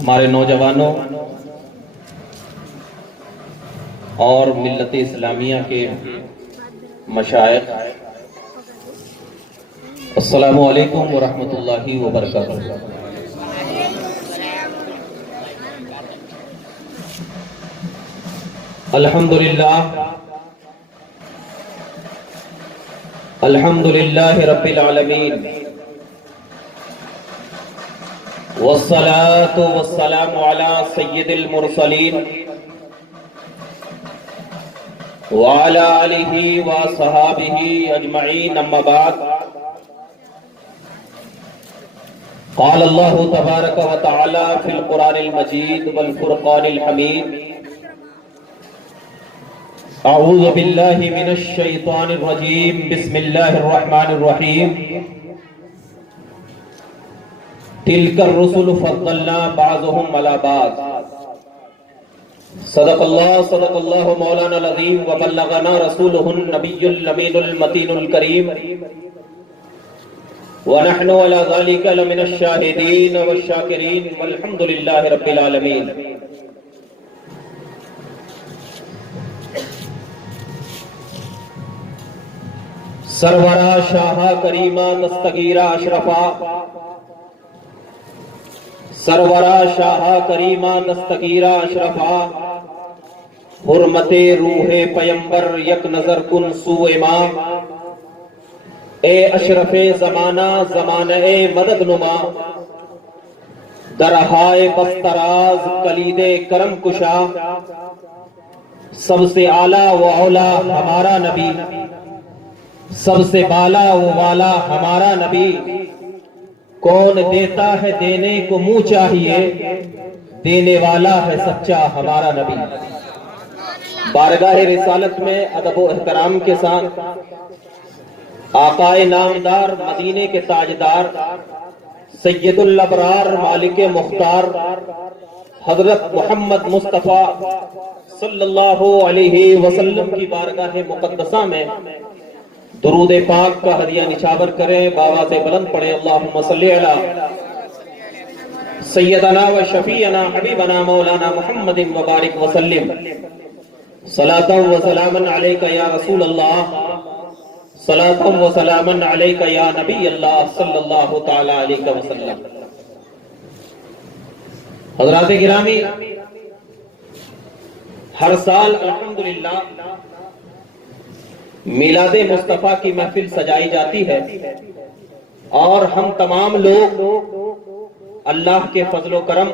ہمارے نوجوانوں اور ملت اسلامیہ کے مشائخ، السلام علیکم ورحمۃ اللہ وبرکاتہ۔ الحمدللہ رب العالمین، والصلاة والسلام علی سید المرسلین وعلی آلہ وصحابہ اجمعین، اما بعد۔ قال اللہ تبارک و تعالی فی القرآن المجید والفرقان الحمید، اعوذ باللہ من الشیطان الرجیم، بسم اللہ الرحمن الرحیم۔ تلک الرسل فضلنا بعضهم علی بعض، صدق اللہ مولانا العظیم، وبلغنا رسولہ النبی الامین المتین الکریم، ونحن علی ذلک لمن الشاہدین والشاکرین، والحمد للہ رب العالمین۔ سرورہ شاہا کریمہ دستگیرہ اشرفا، سرورہ شاہا کریمہ دستگیرہ اشرفا، حرمت روح پیمبر یک نظر کن سوئے ماں، اے اشرف زمانہ زمانہ مدد نما، درہائے بستراز کلید کرم کشا، سب سے اعلیٰ و اولا ہمارا نبی، سب سے بالا و والا ہمارا نبی، کون دیتا ہے دینے کو منہ چاہیے، دینے والا ہے سچا ہمارا نبی۔ بارگاہ رسالت میں ادب و احترام کے ساتھ آقائے نامدار، مدینے کے تاجدار، سید الابرار، مالک مختار، حضرت محمد مصطفیٰ صلی اللہ علیہ وسلم کی بارگاہ مقدسہ میں درود پاک کا ہدیہ نچھاور کریں، بابا سے بلند پڑھیں، اللہم صلی علی سیدنا و شفیعنا حبیبنا مولانا محمد وبارک وسلم، صلاۃ و سلاما علیک یا رسول اللہ، صلاۃ و سلاما علیک یا نبی اللہ صلی اللہ تعالی علیہ وسلم۔ حضرات گرامی، ہر سال الحمدللہ میلاد مصطفیٰ کی محفل سجائی جاتی ہے، اور ہم تمام لوگ اللہ کے فضل و کرم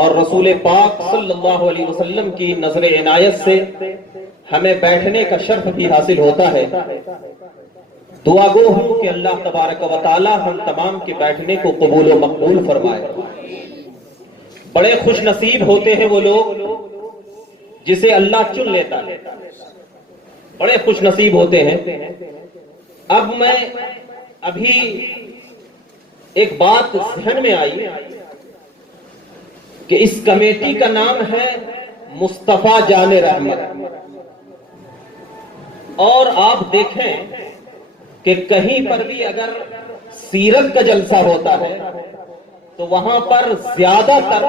اور رسول پاک صلی اللہ علیہ وسلم کی نظر عنایت سے ہمیں بیٹھنے کا شرف بھی حاصل ہوتا ہے۔ دعا گو ہوں کہ اللہ تبارک و تعالی ہم تمام کے بیٹھنے کو قبول و مقبول فرمائے۔ بڑے خوش نصیب ہوتے ہیں وہ لوگ جسے اللہ چن لیتا ہے، بڑے خوش نصیب ہوتے ہیں۔ اب میں ابھی ایک بات ذہن میں آئی کہ اس کمیٹی کا نام ہے مصطفیٰ جان رحمت، اور آپ دیکھیں کہ کہیں پر بھی اگر سیرت کا جلسہ ہوتا ہے تو وہاں پر زیادہ تر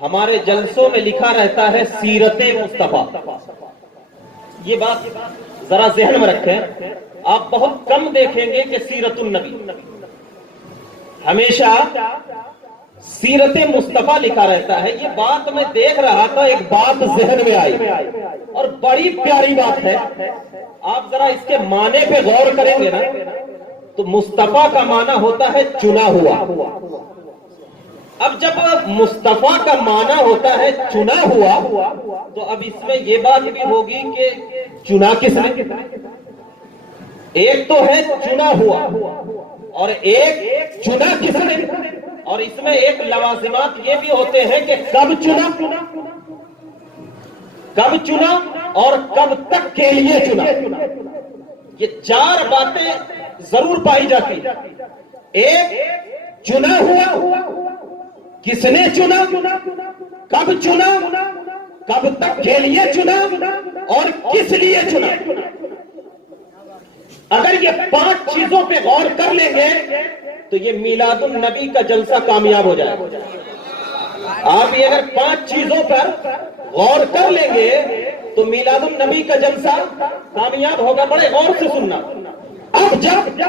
ہمارے جلسوں میں لکھا رہتا ہے سیرت مصطفیٰ۔ یہ بات ذرا ذہن میں رکھیں، آپ بہت کم دیکھیں گے کہ سیرت النبی، ہمیشہ سیرت مصطفیٰ لکھا رہتا ہے۔ یہ بات میں دیکھ رہا تھا، ایک بات ذہن میں آئی اور بڑی پیاری بات ہے، آپ ذرا اس کے معنی پہ غور کریں گے نا تو مصطفیٰ کا معنی ہوتا ہے چنا ہوا۔ اب جب مصطفیٰ کا معنی ہوتا ہے چنا ہوا تو اب اس میں یہ بات بھی ہوگی کہ چنا کس نے؟ ایک تو ہے چنا ہوا اور ایک چنا کس نے، اور اس میں ایک لوازمات یہ بھی ہوتے ہیں کہ کب چنا اور کب تک کے لیے چنا۔ یہ چار باتیں ضرور پائی جاتی۔ ایک چنا ہوا، کس نے چنا، کب چنا، کب تک کے لیے چنا اور کس لیے چنا۔ اگر یہ 5 چیزوں پہ غور کر لیں گے تو یہ میلاد النبی کا جلسہ کامیاب ہو جائے گا۔ آپ یہ اگر 5 چیزوں پر غور کر لیں گے تو میلاد النبی کا جلسہ کامیاب ہوگا. بڑے غور سے سننا. اب جب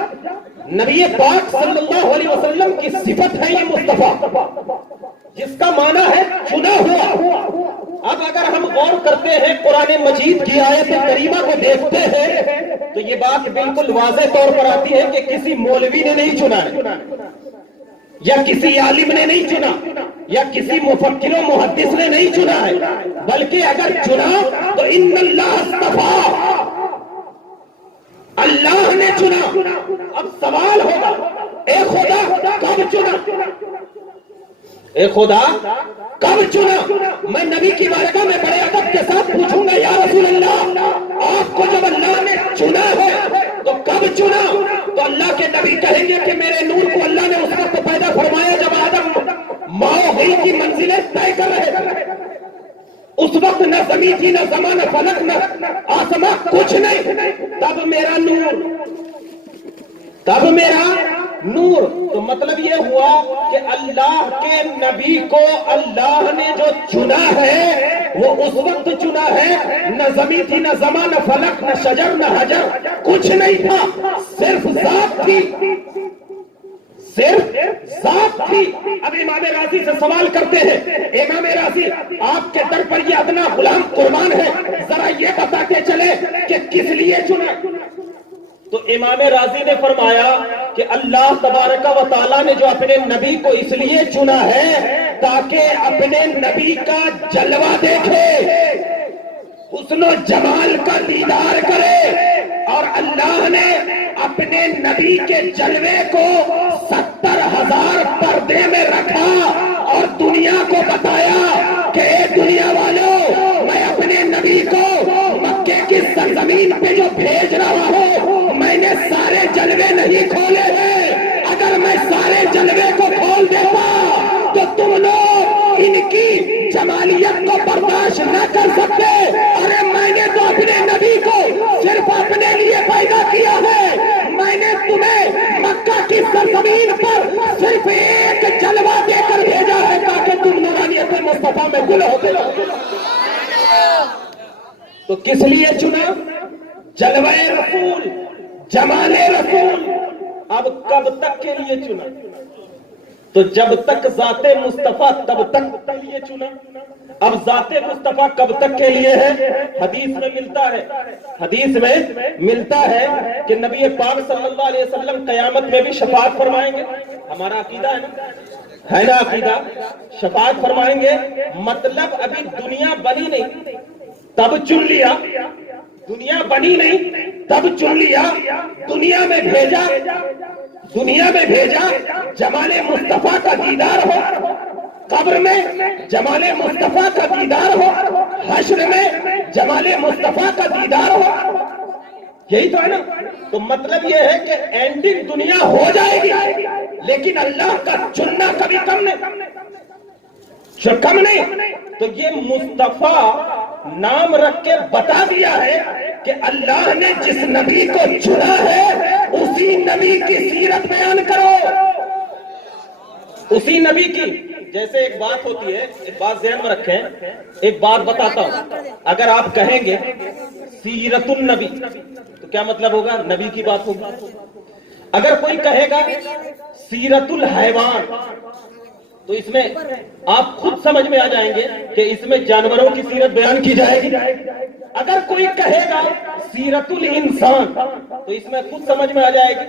نبی پاک صلی اللہ علیہ وسلم کی صفت ہے یہ مصطفیٰ، جس کا معنی ہے چنا ہوا. اب اگر ہم غور کرتے ہیں قرآن مجید کی آیت کریمہ کو دیکھتے ہیں تو یہ بات بالکل واضح طور پر آتی ہے کہ کسی مولوی نے نہیں چنا ہے، یا کسی عالم نے نہیں چنا، یا کسی مفکر و محدث نے نہیں چنا ہے، بلکہ اگر چنا تو ان اللہ اصطفیٰ، اللہ نے چنا. اب سوال ہوگا اے خدا کب چنا؟ اے خدا کب چنا؟ میں نبی کی بارگاہ میں بڑے ادب کے ساتھ پوچھوں گا یا رسول اللہ، آپ کو جب اللہ نے چنا ہے تو کب چنا؟ تو اللہ کے نبی کہیں گے کہ میرے نور کو اللہ نے اس وقت پیدا فرمایا جب آدم ماں ہی کی منزلیں طے کر رہے تھے. اس وقت نہ زمین تھی، نہ زمان، نہ فلک، نہ آسمان، کچھ نہیں. تب میرا نور، تب میرا نور. تو مطلب یہ ہوا کہ اللہ کے نبی کو اللہ نے جو چنا ہے وہ اس وقت چنا ہے نہ زمین تھی، نہ زمان، نہ فلک، نہ شجر، نہ حجر، کچھ نہیں تھا، صرف ذات تھی، صرف ذات تھی. اب امام راضی سے سوال کرتے ہیں، امام راضی آپ کے در پر یہ ادنا غلام قربان ہے، ذرا یہ بتا کے چلے کہ کس لیے چنا؟ تو امام راضی نے فرمایا کہ اللہ تبارک و تعالیٰ نے جو اپنے نبی کو اس لیے چنا ہے تاکہ اپنے نبی کا جلوہ دیکھے، حسن و جمال کا دیدار کرے. اور اللہ نے اپنے نبی کے جلوے کو 70,000 پردے میں رکھا اور دنیا کو بتایا کہ اے دنیا والوں، میں اپنے نبی کو مکے کی سرزمین پہ جو بھیج رہا ہوں، میں نے سارے جلوے نہیں کھولے ہیں. اگر میں سارے جلوے کو کھول دیتا تو تم لوگ ان کی جمالیت کو برداشت نہ کر سکتے. ارے میں نے تو اپنے نبی کو صرف اپنے لیے پیدا کیا ہے. میں نے تمہیں مکہ کی سرزمین پر صرف ایک جلوہ دے کر بھیجا ہے تاکہ تم نورانیت مصطفیٰ میں گل ہوتے رہو. تو کس لیے چنا؟ جلوہ رسول، جمال رسول. اب کب تک کے لیے چنا؟ تو جب تک ذات مصطفیٰ تب تک کے لیے چنا. اب ذات مصطفیٰ کب تک کے لیے ہے؟ حدیث میں ملتا ہے، حدیث میں ملتا ہے کہ نبی پاک صلی اللہ علیہ وسلم قیامت میں بھی شفاعت فرمائیں گے. ہمارا عقیدہ ہے نا عقیدہ؟ شفاعت فرمائیں گے. مطلب ابھی دنیا بنی نہیں تب چن لیا، دنیا بنی نہیں تب چن لیا، دنیا میں بھیجا، دنیا میں بھیجا، جمال مصطفیٰ کا دیدار ہو، قبر میں جمال مصطفیٰ کا دیدار ہو، حشر میں جمال مصطفیٰ کا دیدار ہو. یہی تو ہے نا. تو مطلب یہ ہے کہ اینڈنگ دنیا ہو جائے گی لیکن اللہ کا چننا کبھی کم نہیں. تو یہ مصطفیٰ نام رکھ کے بتا دیا ہے کہ اللہ نے جس نبی کو چنا ہے اسی نبی کی سیرت بیان کرو، اسی نبی کی. جیسے ایک بات ہوتی ہے، ایک بات ذہن میں رکھیں، ایک بات بتاتا ہوں. اگر آپ کہیں گے سیرت النبی تو کیا مطلب ہوگا؟ نبی کی بات ہوگی. اگر کوئی کہے گا سیرت الحیوان تو اس میں آپ خود سمجھ میں آ جائیں گے کہ اس میں جانوروں کی سیرت بیان کی جائے گی. اگر کوئی کہے گا سیرت الانسان تو اس میں خود سمجھ میں آ جائے گی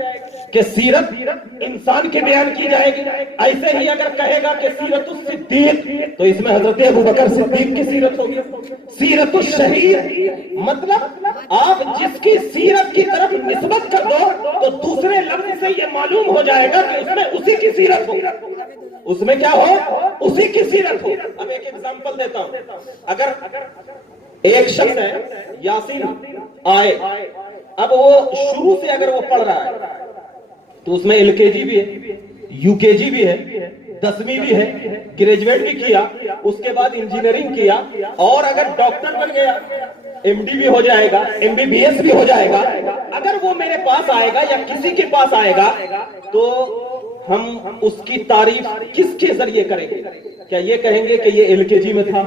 کہ سیرت انسان کی بیان کی جائے گی. ایسے ہی اگر کہے گا کہ سیرت الصدیق تو اس میں حضرت ابوبکر صدیق کی سیرت ہوگی. سیرت الشہید مطلب آپ جس کی سیرت کی طرف نسبت کر دو تو دوسرے لفظ سے یہ معلوم ہو جائے گا کہ اس میں اسی کی سیرت ہوگی، اس میں کیا ہو؟ اسی کی سیرت ہو. اب ایک ایگزامپل دیتا ہوں. اگر ایک شخص ہے یاسین آئے، اب وہ شروع سے اگر وہ پڑھ رہا ہے تو اس میں LKG بھی ہے، UKG بھی ہے، 10ویں بھی ہے، گریجویٹ بھی کیا، اس کے بعد انجینئرنگ کیا، اور اگر ڈاکٹر بن گیا MD بھی ہو جائے گا، MBBS بھی ہو جائے گا. اگر وہ میرے پاس آئے گا یا کسی کے پاس آئے گا تو ہم اس کی تعریف کس کے ذریعے کریں گے؟ کیا یہ کہیں گے کہ یہ LKG میں تھا؟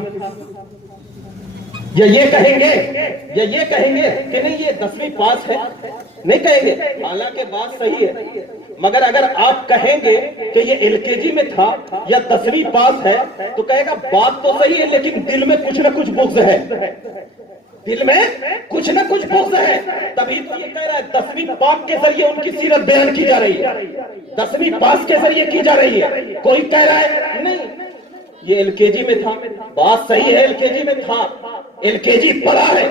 یا یہ کہیں گے کہ نہیں یہ 10ویں پاس ہے؟ نہیں کہیں گے، حالانکہ بات صحیح ہے، مگر اگر آپ کہیں گے کہ یہ LKG میں تھا یا 10ویں پاس ہے تو کہے گا بات تو صحیح ہے لیکن دل میں کچھ نہ کچھ بغض ہے، دل میں کچھ نہ کچھ بغض ہے، تبھی تو یہ کہہ رہا ہے 10ویں پاک کے ذریعے ان کی سیرت بیان کی جا رہی ہے، 10ویں پاس کے ذریعے کی جا رہی ہے۔ کوئی کہہ رہا ہے نہیں یہ LKG میں تھا، بات صحیح ہے LKG میں تھا، LKG پڑھا ہے،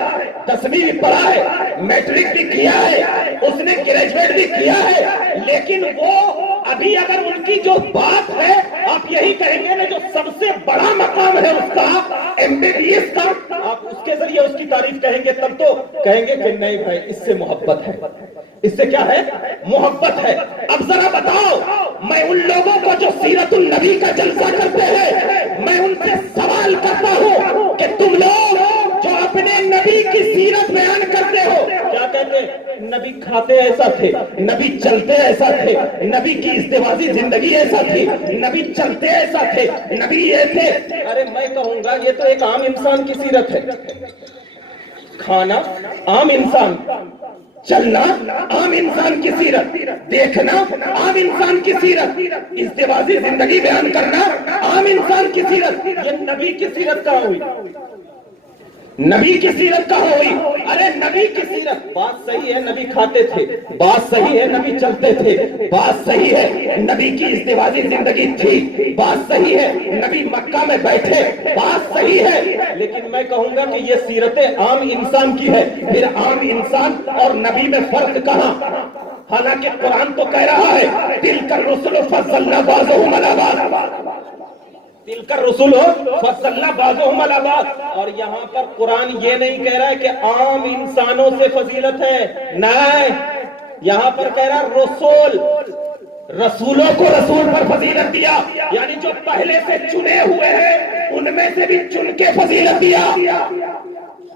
10ویں بھی پڑھا ہے، میٹرک بھی کیا ہے، اس نے گریجویٹ بھی کیا ہے، لیکن وہ ابھی اگر ان کی جو بات ہے آپ یہی کہیں گے نا جو سب سے بڑا مقام ہے اس کا MBBS کا، آپ اس کے ذریعے اس کی تعریف کہیں گے تب تو کہیں گے کہ نہیں بھائی اس سے محبت ہے، اس سے کیا ہے؟ محبت ہے۔ اب ذرا بتاؤ، میں ان لوگوں کو جو سیرت النبی کا جلسہ کرتے ہیں میں ان سے سوال کرتا ہوں کہ تم لوگ جو اپنے نبی کی سیرت بیان کرتے ہو کیا کہتے ہیں؟ نبی کھاتے ایسا تھے، نبی چلتے ایسا تھے، نبی کی ازدواجی زندگی ایسا تھی، نبی چلتے ایسا تھے، نبی یہ تھے۔ ارے میں کہوں گا یہ تو ایک عام انسان کی سیرت ہے، کھانا عام انسان، چلنا عام انسان کی سیرت، دیکھنا عام انسان کی سیرت، ازدواجی زندگی بیان کرنا عام انسان کی سیرت، یہ نبی کی سیرت کہاں ہوئی؟ نبی کی سیرت کہاں ہوئی؟ ارے نبی کی سیرت، بات صحیح ہے نبی کھاتے تھے، بات صحیح ہے نبی چلتے تھے، بات صحیح ہے نبی کی ازدواجی زندگی تھی، بات صحیح ہے نبی مکہ میں بیٹھے، بات صحیح ہے، لیکن میں کہوں گا کہ یہ سیرت عام انسان کی ہے، پھر عام انسان اور نبی میں فرق کہاں؟ حالانکہ قرآن تو کہہ رہا ہے تلک الرسل فضلنا بعضهم علی بعض، تلک الرسل فضلنا بعضهم علی بعض، اور یہاں پر قرآن یہ نہیں کہہ رہا ہے کہ عام انسانوں سے فضیلت ہے، نہیں، یہاں پر کہہ رہا ہے رسول، رسولوں کو رسول پر فضیلت دیا، یعنی جو پہلے سے چنے ہوئے ہیں ان میں سے بھی چن کے فضیلت دیا،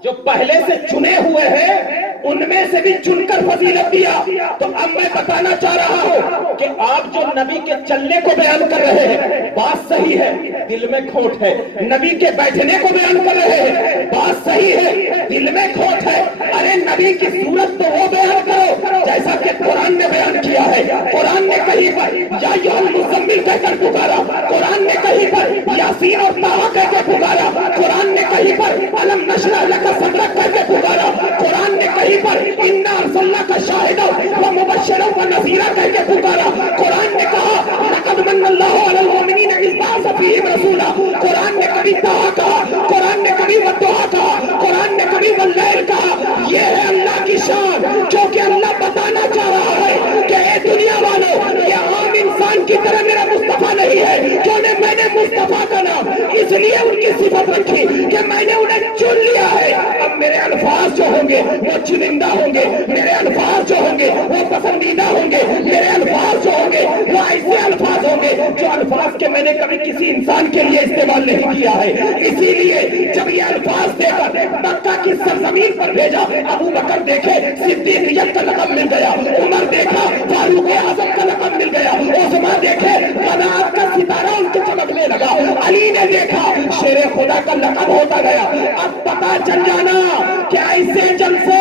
جو پہلے سے چنے ہوئے ہیں ان میں سے بھی چن کر فضیلت دیا۔ تو اب میں بتانا چاہ رہا ہوں کہ آپ جو نبی کے چلنے کو بیان کر رہے ہیں بات صحیح ہے، دل میں کھوٹ ہے، نبی کے بیٹھنے کو بیان کر رہے ہیں بات صحیح ہے، دل میں کھوٹ ہے، ارے نبی کی صورت تو وہ بیان کرو جیسا کہ قرآن نے بیان کیا ہے، قرآن نے کہیں پر یا ایھا المزمل کہہ کر پکارا، قرآن نے کہیں پر یاسین اور طٰہٰ کہہ کے پکارا، قرآن نے کہیں پر الم نشرح لک صدرک کہہ کے پکارا، قرآن نے کہیں پر انا ارسلناک شاہدا و مبشرا و نذیرا کہہ کے پکارا، قرآن نے کہا لقد من اللہ علی المؤمنین اذ بعث فیہم رسولا، قرآن نے کبھی طٰہٰ کہا، قرآن نے کبھی والضحیٰ کہا، قرآن نے کبھی واللیل کہا، یہ ہے اللہ کی شان، کیونکہ اللہ بتانا چاہ رہا ہے کہ اے دنیا والوں یہ عام انسان کی طرح میرا مصطفیٰ نہیں ہے، کیوں نے میں نے مصطفیٰ کا نام اس لیے ان کی صفت رکھی کہ میں نے انہیں چن لیا ہے، اب میرے الفاظ جو ہوں گے وہ چنندہ ہوں گے، میرے الفاظ جو ہوں گے وہ پسندیدہ ہوں گے، میرے الفاظ جو ہوں گے وہ ایسے الفاظ ہوں گے جو الفاظ کے میں نے کبھی کسی انسان کے لیے استعمال نہیں کیا ہے، اسی لیے جب یہ الفاظ دے کر مکہ کی سرزمین پر بھیجا، ابو بکر دیکھے صدیقیت کا لقب مل گیا، عمر دیکھا فاروق اعظم کا لقب مل گیا، عثمان دیکھے قناعت کا ستارہ ان کے چمکنے لگا، علی نے دیکھا شیر خدا کا لقب ہوتا گیا۔ اب پتا چل جانا کہ ایسے جلسے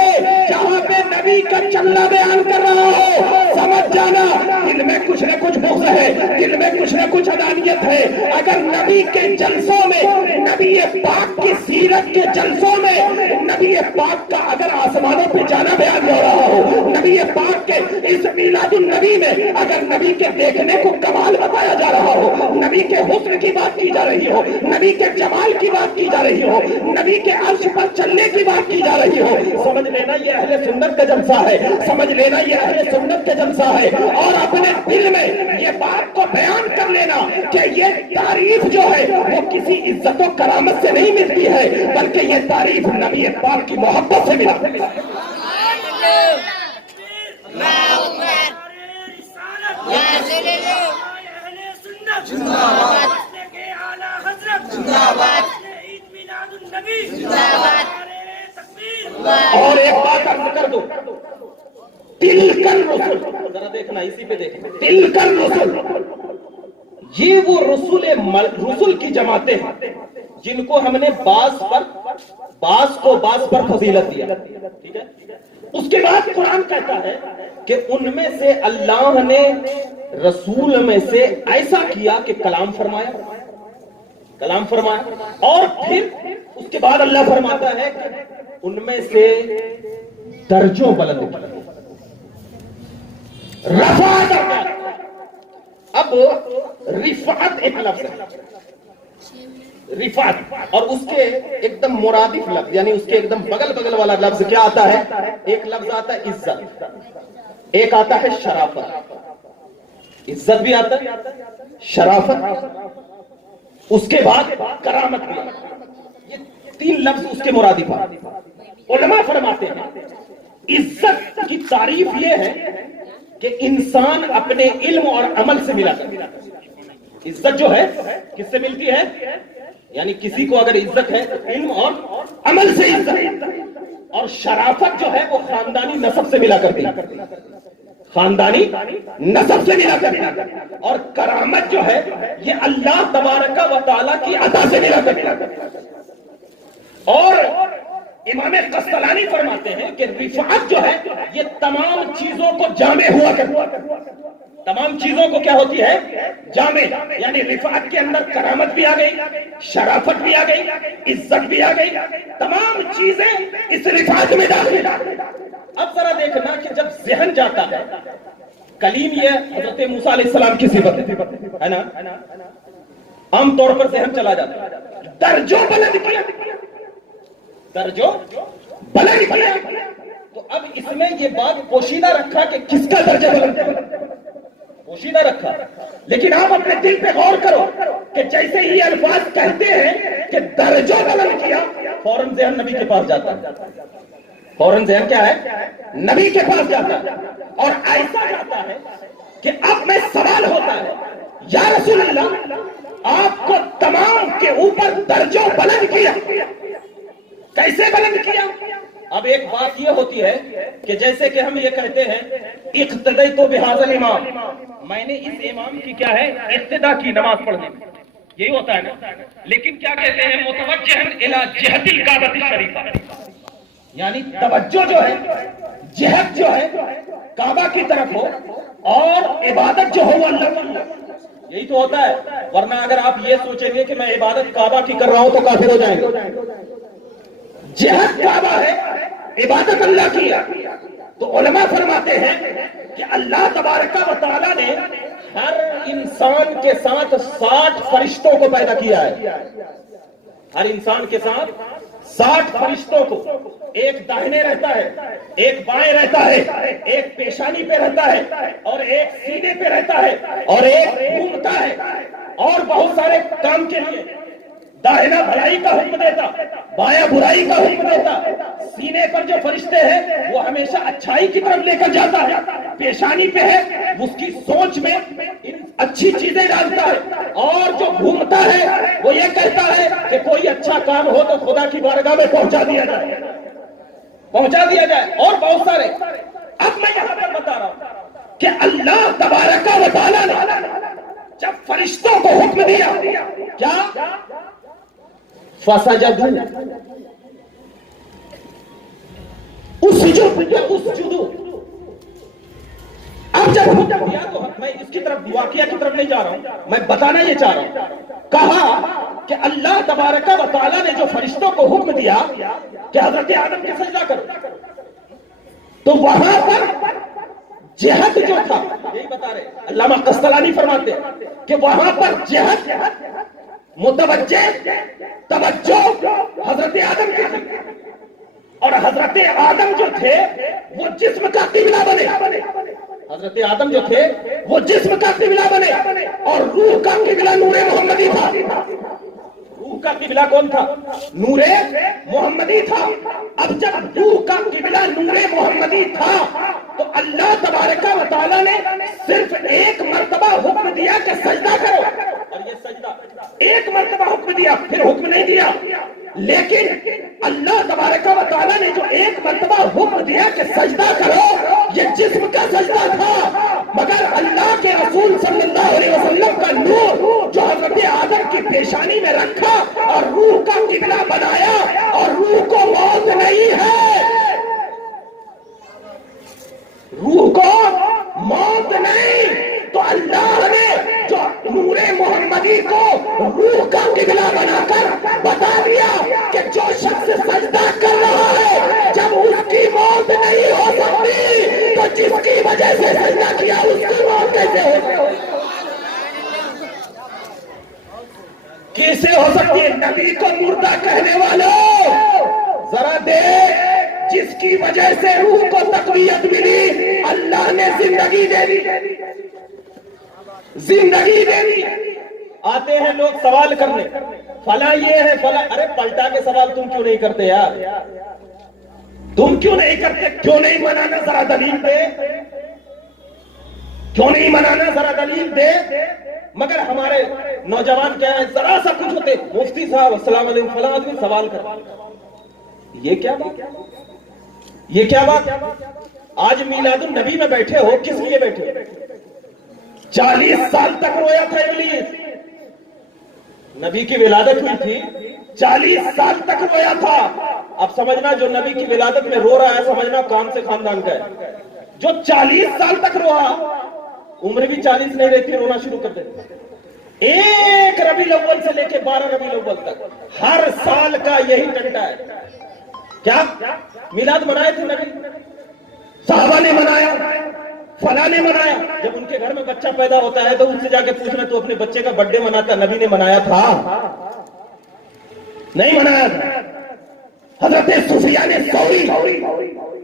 جہاں پہ نبی کا چلنا بیان کر رہا ہو سمجھ جانا دل میں کچھ نہ کچھ بغض ہے، دل میں کچھ نہ کچھ عداوت ہے۔ اگر نبی کے جلسوں میں، نبی پاک کی سیرت کے جلسوں میں نبی پاک کا اگر آسمانوں پہ جانا بیان ہو رہا ہو، نبی پاک کے اس میلاد النبی میں اگر نبی کے دیکھنے کو کمال بتایا جا رہا ہو، نبی کے حسن کی بات کی جا رہی ہو، نبی کے جمال کی بات کی جا رہی ہو، نبی کے عرش پر چلنے کی بات کی جا رہی ہو، سمجھ لینا یہ اہل سنت کا جلسہ ہے، سمجھ لینا یہ اہل سنت کا جلسہ ہے، اور اپنے دل میں یہ بات کو بیان کر لینا کہ یہ تعریف جو ہے وہ کسی عزت و کرامت سے نہیں ملتی ہے بلکہ یہ تعریف نبی پاک کی محبت سے ملتی ہے۔ اور ایک بات عرض کر دو، تلک الرسل، ذرا دیکھنا اسی پہ دیکھنا، تلک الرسل، یہ وہ رسول کی جماعتیں ہیں جن کو ہم نے بعض پر فضیلت دیا. ٹھیک ہے. اس کے بعد قرآن کہتا ہے کہ ان میں سے اللہ نے رسول میں سے ایسا کیا کہ کلام فرمایا. اور پھر اس کے بعد اللہ فرماتا ہے کہ ان میں سے درجوں بلند کیا. اب رفعت ایک لفظ ہے, رفعت, اور اس کے ایک دم مرادف لفظ یعنی اس کے ایک دم بغل والا لفظ کیا آتا ہے؟ ایک لفظ آتا ہے عزت, ایک آتا ہے شرافت. عزت بھی آتا ہے, شرافت, اس کے بعد کرامت بھی آتا ہے. یہ تین لفظ اس کے مرادف ہیں. علماء فرماتے ہیں عزت کی تعریف یہ ہے کہ انسان اپنے علم اور عمل سے ملا کرتا ہے. عزت جو ہے کس سے ملتی ہے؟ یعنی کسی کو اگر عزت ہے تو علم اور عمل سے عزت, اور شرافت جو ہے وہ خاندانی نسب سے ملا کرتی ہے. خاندانی نسب سے ملا کرتی ہے. اور کرامت جو ہے یہ اللہ تبارک و تعالی کی عطا سے ملا کرتی ہے. اور امام قسطلانی فرماتے ہیں کہ رفعت جو ہے یہ تمام چیزوں کو جامع ہوا کرتی ہے. تمام چیزوں کو کیا ہوتی ہے؟ جامع. یعنی رفعت کے اندر کرامت بھی آ گئی, شرافت بھی آ گئی, عزت بھی آ گئی, تمام چیزیں اس رفعت میں داخل. اب ذرا دیکھنا کہ جب ذہن جاتا ہے, کلیم یہ حضرت موسیٰ علیہ السلام کی صفت ہے نا, عام طور پر ذہن چلا جاتا ہے. درجوں بلند کیا, درجوں بلند کیا. تو اب اس میں یہ بات پوشیدہ رکھا کہ کس کا درجہ بلند کیا, پوشیدہ رکھا. لیکن آپ اپنے دل پہ غور کرو کہ جیسے یہ الفاظ کہتے ہیں کہ درجوں بلند کیا, فوراً ذہن نبی کے پاس جاتا ہے. فوراً ذہن کیا ہے؟ نبی کے پاس جاتا ہے. اور ایسا جاتا ہے کہ اب میں سوال ہوتا ہے یا رسول اللہ آپ کو تمام کے اوپر درجوں بلند کیا, کیسے بلند کیا؟ اب ایک بات یہ ہوتی ہے کہ جیسے کہ ہم یہ کہتے ہیں اقتدیت بہذا الامام, میں نے اس امام کی کیا ہے اقتدا کی, نماز پڑھنے میں, یہی ہوتا ہے نا. لیکن کیا کہتے ہیں متوجہ الی جہت الکعبۃ الشریفہ, یعنی توجہ جو ہے, جہت جو ہے کعبہ کی طرف ہو, اور عبادت جو ہو وہ اللہ کی. یہی تو ہوتا ہے. ورنہ اگر آپ یہ سوچیں گے کہ میں عبادت کعبہ کی کر رہا ہوں تو کافر ہو جائیں گے. جہت کعبہ ہے, عبادت اللہ کی ہے. تو علماء فرماتے ہیں کہ اللہ تبارک و تعالیٰ نے ہر انسان کے ساتھ 60 فرشتوں کو پیدا کیا ہے. ہر انسان کے ساتھ 60 فرشتوں کو, ایک داہنے رہتا ہے, ایک بائیں رہتا ہے, ایک پیشانی پہ رہتا ہے, اور ایک سینے پہ رہتا ہے, اور ایک گھومتا ہے, اور بہت سارے کام کے لیے. داہنا بھلائی کا حکم دیتا, بایاں برائی کا حکم دیتا. سینے پر جو فرشتے ہیں وہ ہمیشہ اچھائی کی طرف لے کر جاتا ہے. پیشانی پہ ہے اس کی سوچ میں اچھی چیزیں ڈالتا ہے. اور جو گھومتا ہے وہ یہ کہتا ہے کہ کوئی اچھا کام ہو تو خدا کی بارگاہ میں پہنچا دیا جائے, اور بہت سارے. اب میں یہاں پر بتا رہا ہوں کہ اللہ تبارک و تعالیٰ نے جب فرشتوں کو حکم دیا کیا فسجدوا, اسجدوا. اب جب حکم دیا تو میں اس کی طرف واقعہ کی طرف نہیں جا رہا ہوں, میں بتانا یہ چاہ رہا ہوں. کہا کہ اللہ تبارک و تعالیٰ نے جو فرشتوں کو حکم دیا کہ حضرت آدم کے سجدہ کرو, تو وہاں پر جہت جو تھا, یہی بتا رہے علامہ قسطلانی فرماتے کہ وہاں پر جہت متوجہ توجہ حضرت آدم کی تھی, اور حضرت آدم جو تھے وہ جسم کا قبلہ بنے. حضرت آدم جو تھے وہ جسم کا قبلہ بنے, اور روح کا قبلہ نور محمدی تھا. روح کا قبلہ کون تھا؟ نور محمدی تھا. اب جب روح کا قبلہ نور محمدی تھا تو اللہ تبارک و تعالیٰ نے صرف ایک مرتبہ حکم دیا کہ سجدہ کرو, اور یہ سجدہ ایک مرتبہ حکم دیا, پھر حکم نہیں دیا. لیکن اللہ تبارک و تعالیٰ نے جو ایک مرتبہ حکم دیا کہ سجدہ کرو, یہ جسم کا سجدہ تھا, مگر اللہ کے رسول صلی اللہ علیہ وسلم کا نور کیسے ہو سکتی ہے؟ نبی کو مردہ کہنے والوں ذرا دیکھ، جس کی وجہ سے روح کو تقویت ملی، اللہ نے زندگی دے دی، زندگی دے دی۔ آتے ہیں لوگ سوال کرنے، فلاں یہ ہے فلاں، ارے پلٹا کے سوال تم کیوں نہیں کرتے یار؟ تم کیوں نہیں کرتے؟ کیوں نہیں منانا؟ ذرا دلیل دے، کیوں نہیں منانا؟ ذرا دلیل دے۔ مگر ہمارے نوجوان کیا ہے، ذرا سا کچھ ہوتے، مفتی صاحب السلام علیکم، فلاں آدمی سوال کر، یہ کیا بات؟ یہ کیا بات؟ آج میلاد النبی میں بیٹھے ہو، کس لیے بیٹھے ہو؟ 40 سال تک رویا تھا ابلیس، نبی کی ولادت ہوئی تھی، 40 سال تک رویا تھا۔ اب سمجھنا جو نبی کی ولادت میں رو رہا ہے، سمجھنا کام سے خاندان کا ہے۔ جو 40 سال تک روا، عمر بھی 40 نہیں رہتی، رونا شروع کر دیتے۔ ایک ربیع الاول سے لے کے 12 ربیع الاول تک ہر سال کا یہی ٹنٹا ہے۔ کیا میلاد منائے تھے نبی؟ صحابہ نے منایا، فلاں نے منایا۔ جب ان کے گھر میں بچہ پیدا ہوتا ہے تو ان سے جا کے پوچھنا، تو اپنے بچے کا برتھ ڈے مناتا؟ نبی نے منایا تھا؟ نہیں منایا تھا۔ حضرت سفیان ثوری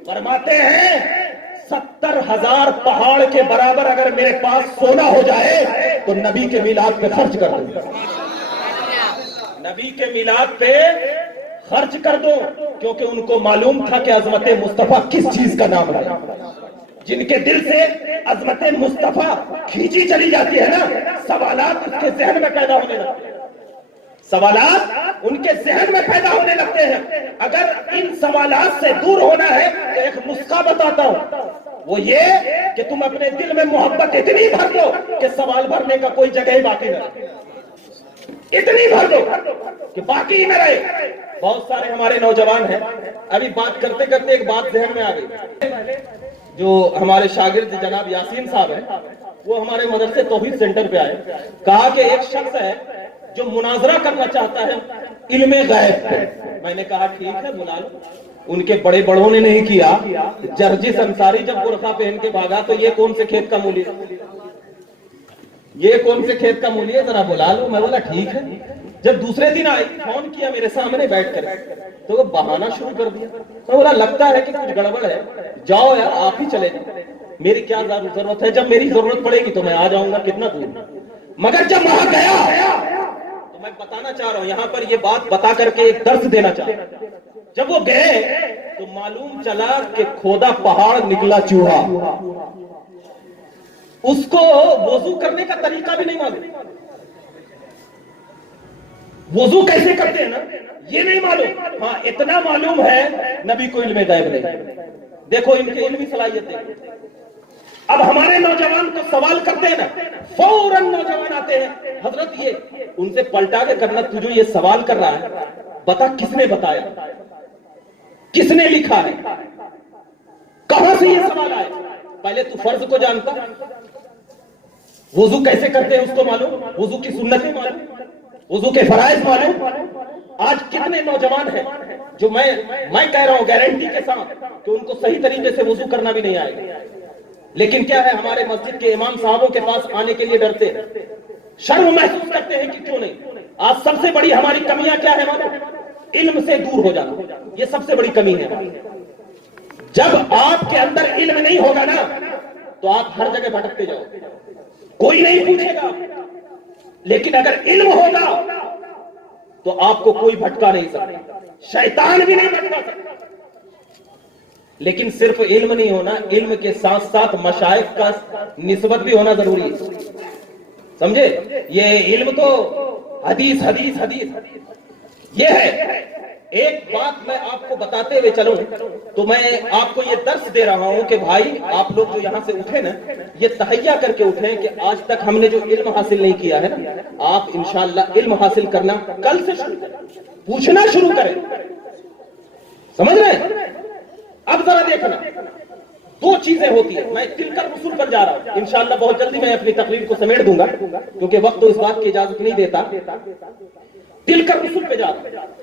فرماتے ہیں 70,000 پہاڑ کے برابر اگر میرے پاس سونا ہو جائے تو نبی کے میلاد پہ خرچ کر دوں، نبی کے میلاد پہ خرچ کر دو، کیونکہ ان کو معلوم تھا کہ عظمت مصطفیٰ کس چیز کا نام ہے۔ جن کے دل سے عظمت مصطفیٰ کھینچی چلی جاتی ہے نا، سوالات اس کے ذہن میں پیدا ہونے لگتے ہیں، سوالات ان کے ذہن میں پیدا ہونے لگتے ہیں۔ اگر ان سوالات سے دور ہونا ہے تو ایک نسخہ بتاتا ہوں، وہ یہ کہ تم اپنے دل میں محبت اتنی بھر دو کہ سوال بھرنے کا کوئی جگہ ہی باقی نہ رہے، اتنی بھر دو کہ باقی ہی نہ رہے۔ بہت سارے ہمارے نوجوان ہیں، ابھی بات کرتے کرتے ایک بات ذہن میں آ گئی۔ جو ہمارے شاگرد جناب یاسین صاحب ہیں، وہ ہمارے مدرسے توحید سینٹر پہ آئے، کہا کہ ایک شخص ہے جو مناظرہ کرنا چاہتا ہے علم غیب پہ۔ میں نے کہا ٹھیک ہے بلا لو۔ ان کے بڑے بڑوں نے نہیں کیا، جرجس انصاری جب برقع پہن کے بھاگا تو یہ کون سے کھیت کا مولی، یہ کون سے کھیت کا مولی ہے، ذرا بلا لو۔ میں بولا ٹھیک ہے۔ جب دوسرے دن آئی، فون کیا میرے سامنے بیٹھ کر، تو وہ بہانہ شروع کر دیا۔ میں بولا لگتا ہے کہ کچھ گڑبڑ ہے، جاؤ یار آپ ہی چلے جاؤ، میری کیا ضرورت ہے، جب میری ضرورت پڑے گی تو میں آ جاؤں گا، کتنا دور۔ مگر جب وہاں گیا تو میں بتانا چاہ رہا ہوں، یہاں پر یہ بات بتا کر کے ایک درس دینا چاہ رہا ہوں۔ جب وہ گئے تو معلوم چلا کہ کھودا پہاڑ نکلا چوہا۔ اس کو وضو کرنے کا طریقہ بھی نہیں معلوم، وضو کیسے کرتے ہیں نا یہ نہیں معلوم۔ ہاں اتنا معلوم ہے نبی کو علم غیب نہیں۔ دیکھو ان کی علمی صلاحیتیں۔ اب ہمارے نوجوان کو سوال کرتے ہیں نا، فوراً نوجوان آتے ہیں، حضرت یہ ان سے پلٹا کے کرنا، تجھے یہ سوال کر رہا ہے بتا کس نے بتایا، کس نے لکھا ہے، کہاں سے یہ سوال آئے؟ پہلے تو فرض کو جانتا، وضو کیسے کرتے ہیں اس کو معلوم، وضو کی سنتیں معلوم، وضو کے فرائض معلوم۔ آج کتنے نوجوان ہیں جو میں کہہ رہا ہوں گارنٹی کے ساتھ کہ ان کو صحیح طریقے سے وضو کرنا بھی نہیں آئے گا، لیکن کیا ہے ہمارے مسجد کے امام صاحبوں کے پاس آنے کے لیے ڈرتے ہیں، شرم محسوس کرتے ہیں کہ کیوں نہیں۔ آج سب سے بڑی ہماری کمیاں کیا ہے معلوم؟ علم سے دور ہو جانا، یہ سب سے بڑی کمی ہے۔ جب آپ کے اندر علم نہیں ہوگا نا تو آپ ہر جگہ بھٹکتے جاؤ، کوئی نہیں پوچھے گا، لیکن اگر علم ہوگا تو آپ کو کوئی بھٹکا نہیں سکتا، شیطان بھی نہیں بھٹکا سکتا۔ لیکن صرف علم نہیں ہونا، علم کے ساتھ ساتھ مشائخ کا نسبت بھی ہونا ضروری ہے، سمجھے؟ یہ علم تو حدیث یہ ہے۔ ایک بات میں آپ کو بتاتے ہوئے چلوں تو میں آپ کو یہ درس دے رہا ہوں کہ بھائی آپ لوگ جو یہاں سے اٹھے نا، یہ تہیہ کر کے اٹھیں کہ آج تک ہم نے جو علم حاصل نہیں کیا ہے نا، آپ انشاءاللہ علم حاصل کرنا کل سے شروع کریں، پوچھنا شروع کریں، سمجھ رہے ہیں؟ اب ذرا دیکھنا، دو چیزیں ہوتی ہیں۔ میں تلک الرسل پر جا رہا ہوں، انشاءاللہ بہت جلدی میں اپنی تقریر کو سمیٹ دوں گا کیونکہ وقت تو اس بات کی اجازت نہیں دیتا۔ تلک الرسل پہ جا رہا ہوں۔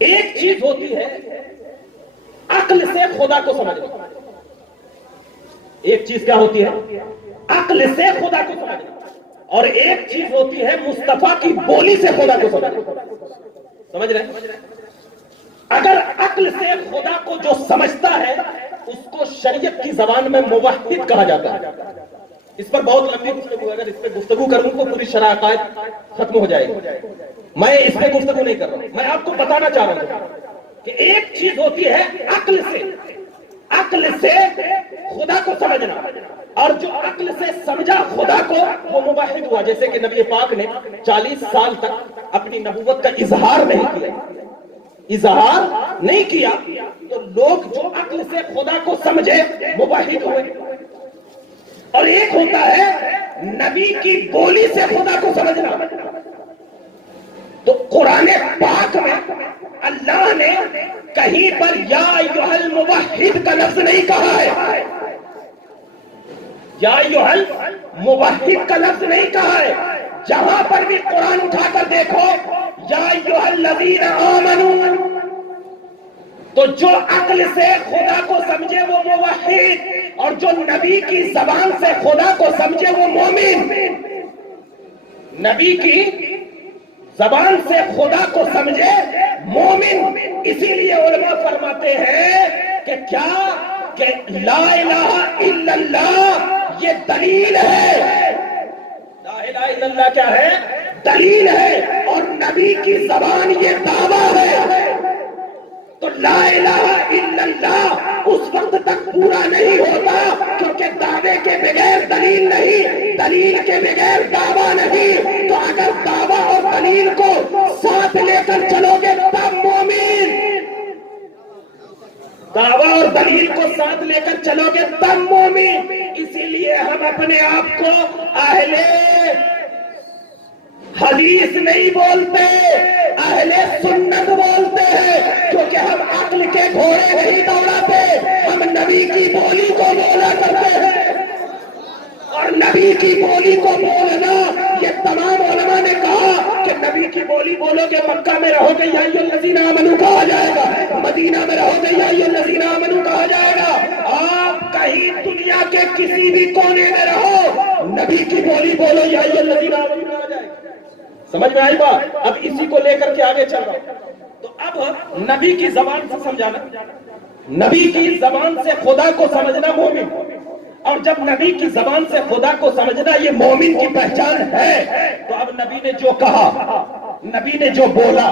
ایک چیز ہوتی ہے عقل سے خدا کو سمجھنا، ایک چیز کیا ہوتی ہے؟ عقل سے خدا کو سمجھنا، اور ایک چیز ہوتی ہے مصطفیٰ کی بولی سے خدا کو سمجھ رہے ہیں؟ اگر عقل سے خدا کو جو سمجھتا ہے اس کو شریعت کی زبان میں موحد کہا جاتا ہے. اس پر بہت لمبی گفتگو ہے، اگر اس پہ گفتگو کروں تو پوری شرح عقائد ختم ہو جائے گی. میں اس پہ گفتگو نہیں کر رہا ہوں، میں آپ کو بتانا چاہ رہا ہوں کہ ایک چیز ہوتی ہے عقل سے خدا کو سمجھنا، اور جو عقل سے سمجھا خدا کو وہ موحد ہوا. جیسے کہ نبی پاک نے 40 سال تک اپنی نبوت کا اظہار نہیں کیا تو لوگ جو عقل سے خدا کو سمجھے موحد ہوئے. اور ایک ہوتا ہے نبی کی بولی سے خدا کو سمجھنا. تو قرآن پاک میں اللہ نے کہیں پر یا ایھا الموحد کا لفظ نہیں کہا ہے، یا ایھا الموحد کا لفظ نہیں کہا ہے. جہاں پر بھی قرآن اٹھا کر دیکھو یا ایھا الذین آمنوا، تو جو عقل سے خدا کو سمجھے وہ موحد، اور جو نبی کی زبان سے خدا کو سمجھے وہ مومن. نبی کی زبان سے خدا کو سمجھے مومن. اسی لیے علماء فرماتے ہیں کہ کیا کہ لا الہ الا اللہ یہ دلیل ہے. لا الہ الا اللہ کیا ہے؟ دلیل ہے. اور نبی کی زبان یہ دعویٰ ہے. تو لا الہ الا اللہ اس وقت تک پورا نہیں ہوتا کیونکہ دعوے کے بغیر دلیل نہیں، دلیل کے بغیر دعویٰ نہیں. تو اگر دعویٰ اور دلیل کو ساتھ لے کر چلو گے تب مومن، دعویٰ اور دلیل کو ساتھ لے کر چلو گے تب مومن. اسی لیے ہم اپنے آپ کو اہل حدیث نہیں بولتے، اہل سنت بولتے ہیں، کیونکہ ہم عقل کے گھوڑے نہیں دوڑاتے، ہم نبی کی بولی کو بولا کرتے ہیں. اور نبی کی بولی کو بولنا، یہ تمام علماء نے کہا کہ نبی کی بولی بولو گے مکہ میں رہو گے یا ایھا الذین آمنوا کہا جائے گا، مدینہ میں رہو گے یا ایھا الذین آمنوا کہا جائے گا. آپ کہیں دنیا کے کسی بھی کونے میں رہو، نبی کی بولی بولو یا ایھا الذین آمنوا کہا جائے گا. سمجھ میں آئی بات؟ اب اسی کو لے کر کے آگے چل رہا ہوں. تو اب نبی کی زبان سے سمجھانا، نبی کی زبان سے خدا کو سمجھنا مومن. اور جب نبی کی زبان سے خدا کو سمجھنا یہ مومن کی پہچان ہے، تو اب نبی نے جو کہا، نبی نے جو بولا،